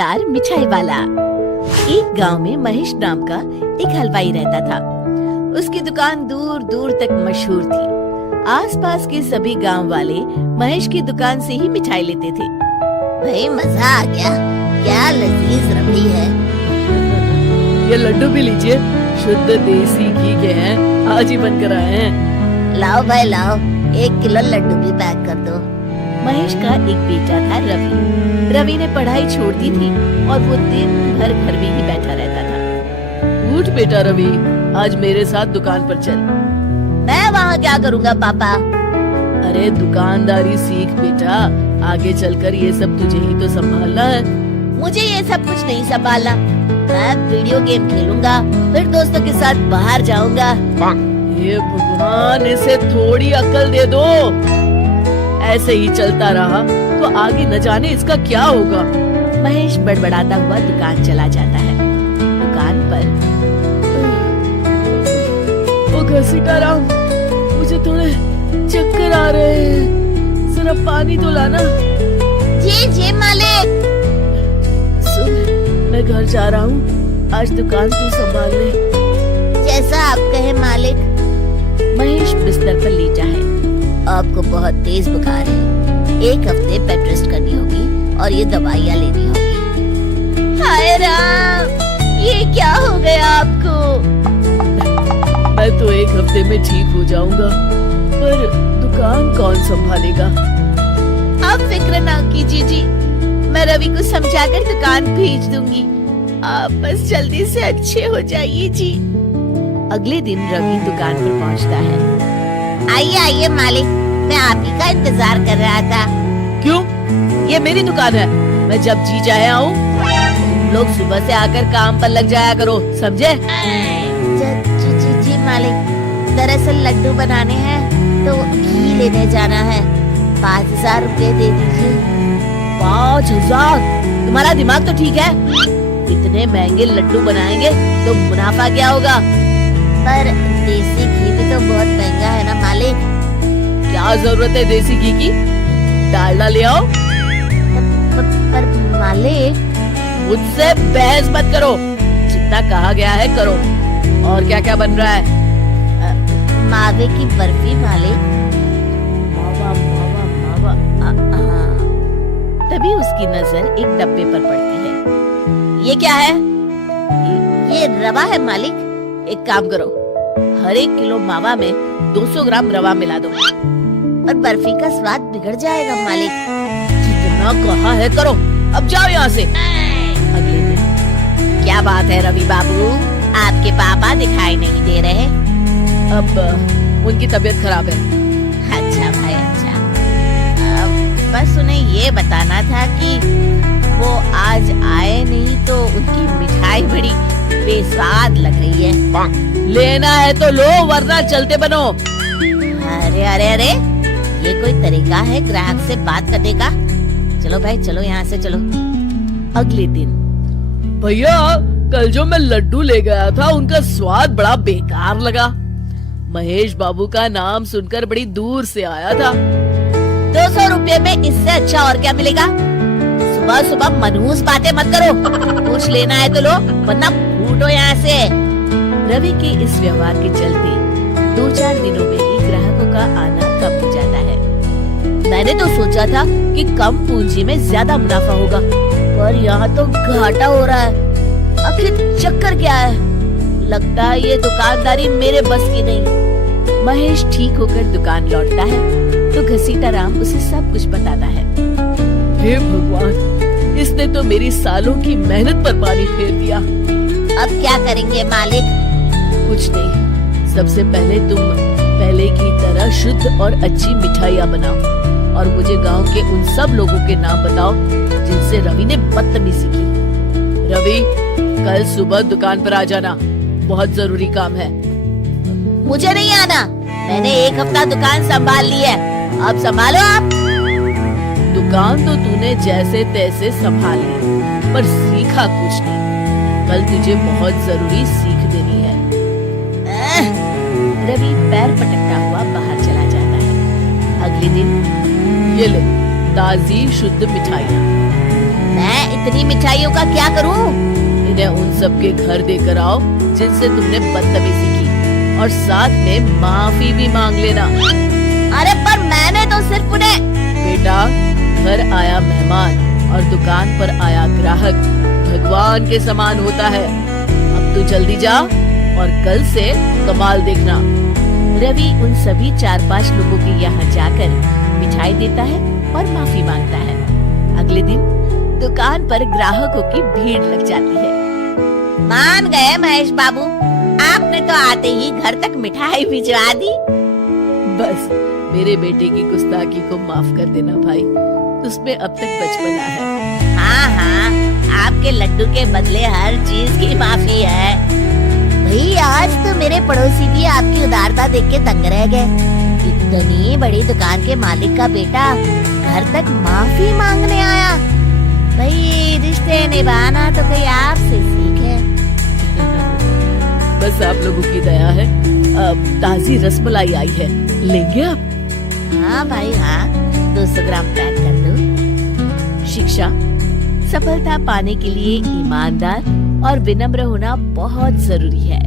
मजेदार मिठाई वाला। एक गांव में महेश नाम का एक हलवाई रहता था। उसकी दुकान दूर दूर तक मशहूर थी। आसपास के सभी गांव वाले महेश की दुकान से ही मिठाई लेते थे। भाई मजा आ गया, क्या लजीज रबड़ी है। ये लड्डू भी लीजिए, शुद्ध देसी घी के हैं, आज ही बनकर आए हैं। लाओ भाई लाओ, 1 किलो लड्डू भी पैक कर दो। महेश का एक बेटा था रवि। रवि ने पढ़ाई छोड़ दी थी और वो दिन भर घर में ही बैठा रहता था। उठ बेटा रवि, आज मेरे साथ दुकान पर चल। मैं वहाँ क्या करूँगा पापा? अरे दुकानदारी सीख बेटा, आगे चलकर ये सब तुझे ही तो संभालना है। मुझे ये सब कुछ नहीं संभालना। मैं वीडियो गेम खेलूंगा, फिर दोस्तों के साथ बाहर जाऊंगा। ये भगवान, इसे थोड़ी अक्ल दे दो। ऐसे ही चलता रहा तो आगे न जाने इसका क्या होगा। महेश बड़बड़ाता हुआ दुकान चला जाता है। दुकान पर ओ घसीटाराम, मुझे थोड़े चक्कर आ रहे हैं, जरा पानी तो लाना। जी जी मालिक। सुन, मैं घर जा रहा हूँ, आज दुकान तू संभाल ले। जैसा आप कहे मालिक। महेश बिस्तर पर लेटा है। आपको बहुत तेज बुखार है, 1 हफ्ते बेड रेस्ट करनी होगी और ये दवाइयाँ लेनी होगी। हाय राम, ये क्या हो गया आपको? मैं तो 1 हफ्ते में ठीक हो जाऊंगा, पर दुकान कौन संभालेगा? आप फिक्र ना कीजिए जी, मैं रवि को समझाकर दुकान भेज दूंगी। आप बस जल्दी से अच्छे हो जाइए जी। अगले दिन रवि दुकान पर पहुंचता है। आइए आइए मालिक, मैं आप ही का इंतजार कर रहा था। क्यों? ये मेरी दुकान है, मैं जब जी चाहे आऊँ। तुम लोग सुबह से आकर काम पर लग जाया करो, समझे? जी मालिक, दरअसल लड्डू बनाने हैं तो घी लेने जाना है। 5000 रुपए दे दीजिए। 5000? तुम्हारा दिमाग तो ठीक है? इतने महंगे लड्डू बनाएंगे तो मुनाफा क्या होगा? पर देसी घी भी तो बहुत महंगा है ना मालिक। क्या जरूरत है देसी घी की? डालडा ले आओ। पर मालिक। मुझसे बहस मत करो, जितना कहा गया है करो। और क्या क्या बन रहा है? मावे की बर्फी मालिक। मावा मावा मावा। तभी उसकी नजर एक डब्बे पर पड़ती है। ये क्या है? ये रवा है मालिक। एक काम करो, हर 1 किलो मावा में 200 ग्राम रवा मिला दो। पर बर्फी का स्वाद बिगड़ जाएगा मालिक। जितना कहा है करो, अब जाओ यहाँ से। अगले दिन। क्या बात है रवि बाबू, आपके पापा दिखाई नहीं दे रहे? अब उनकी तबीयत खराब है। अच्छा भाई अच्छा। बस उन्हें ये बताना था कि वो आज आए नहीं तो उनकी मिठाई बड़ी बेस्वाद लग रही है। लेना है तो लो, वरना चलते बनो। अरे अरे अरे, ये कोई तरीका है ग्राहक से बात करने का? चलो भाई चलो, यहाँ से चलो। अगले दिन। भैया, कल जो मैं लड्डू ले गया था उनका स्वाद बड़ा बेकार लगा। महेश बाबू का नाम सुनकर बड़ी दूर से आया था। 200 रुपए में इससे अच्छा और क्या मिलेगा? सुबह सुबह मनहूस बातें मत करो। कुछ लेना है तो लो, वरना फूटो यहाँ से। रवि के इस व्यवहार के चलते 2-4 दिनों में ही ग्राहकों का आना कम हो जाता है। मैंने तो सोचा था कि कम पूंजी में ज्यादा मुनाफा होगा, पर यहाँ तो घाटा हो रहा है। आखिर चक्कर क्या है? लगता है ये दुकानदारी मेरे बस की नहीं। महेश ठीक होकर दुकान लौटता है तो घसीटाराम उसे सब कुछ बताता है। हे भगवान, इसने तो मेरी सालों की मेहनत पर पानी फेर दिया। अब क्या करेंगे मालिक? कुछ नहीं, सबसे पहले तुम पहले की तरह शुद्ध और अच्छी मिठाइयाँ बनाओ और मुझे गांव के उन सब लोगों के नाम बताओ जिनसे रवि ने बदतमीजी की। रवि, कल सुबह दुकान पर आ जाना, बहुत जरूरी काम है। मुझे नहीं आना, मैंने 1 हफ्ता दुकान संभाल ली है, अब संभालो आप। दुकान तो तूने जैसे तैसे संभाली, पर सीखा कुछ नहीं। कल तुझे बहुत जरूरी सीख देनी है। रवि पैर पटकता हुआ बाहर चला जाता है। अगले दिन। ये ले, ताजी शुद्ध मिठाइयाँ। मैं इतनी मिठाइयों का क्या करूं? इन्हें उन सबके घर देकर आओ जिनसे तुमने बदतमीजी की, और साथ में माफी भी मांग लेना। अरे पर मैंने तो सिर्फ उन्हें। बेटा, घर आया मेहमान और दुकान पर आया ग्राहक भगवान के समान होता है। अब तू जल्दी जा और कल से कमाल देखना। रवि उन सभी 4-5 लोगों के यहाँ जाकर मिठाई देता है और माफी मांगता है। अगले दिन दुकान पर ग्राहकों की भीड़ लग जाती है। मान गए महेश बाबू, आपने तो आते ही घर तक मिठाई भिजवा दी। बस मेरे बेटे की गुस्ताखी को माफ कर देना भाई, उसमें अब तक बचपना है। हाँ हाँ, आपके लड्डू के बदले हर चीज की माफी है। भाई आज तो मेरे पड़ोसी भी आपकी उदारता देख के दंग रह गए। इतनी बड़ी दुकान के मालिक का बेटा घर तक माफी मांगने आया। भाई रिश्ते निभाना तो कोई आपसे सीखे। बस आप लोगों की दया है। अब ताजी रसमलाई आई है, लेंगे आप? हाँ भाई हाँ, 200 ग्राम पैक कर दो। शिक्षा, सफलता पाने के लिए ईमानदार और विनम्र होना बहुत जरूरी है।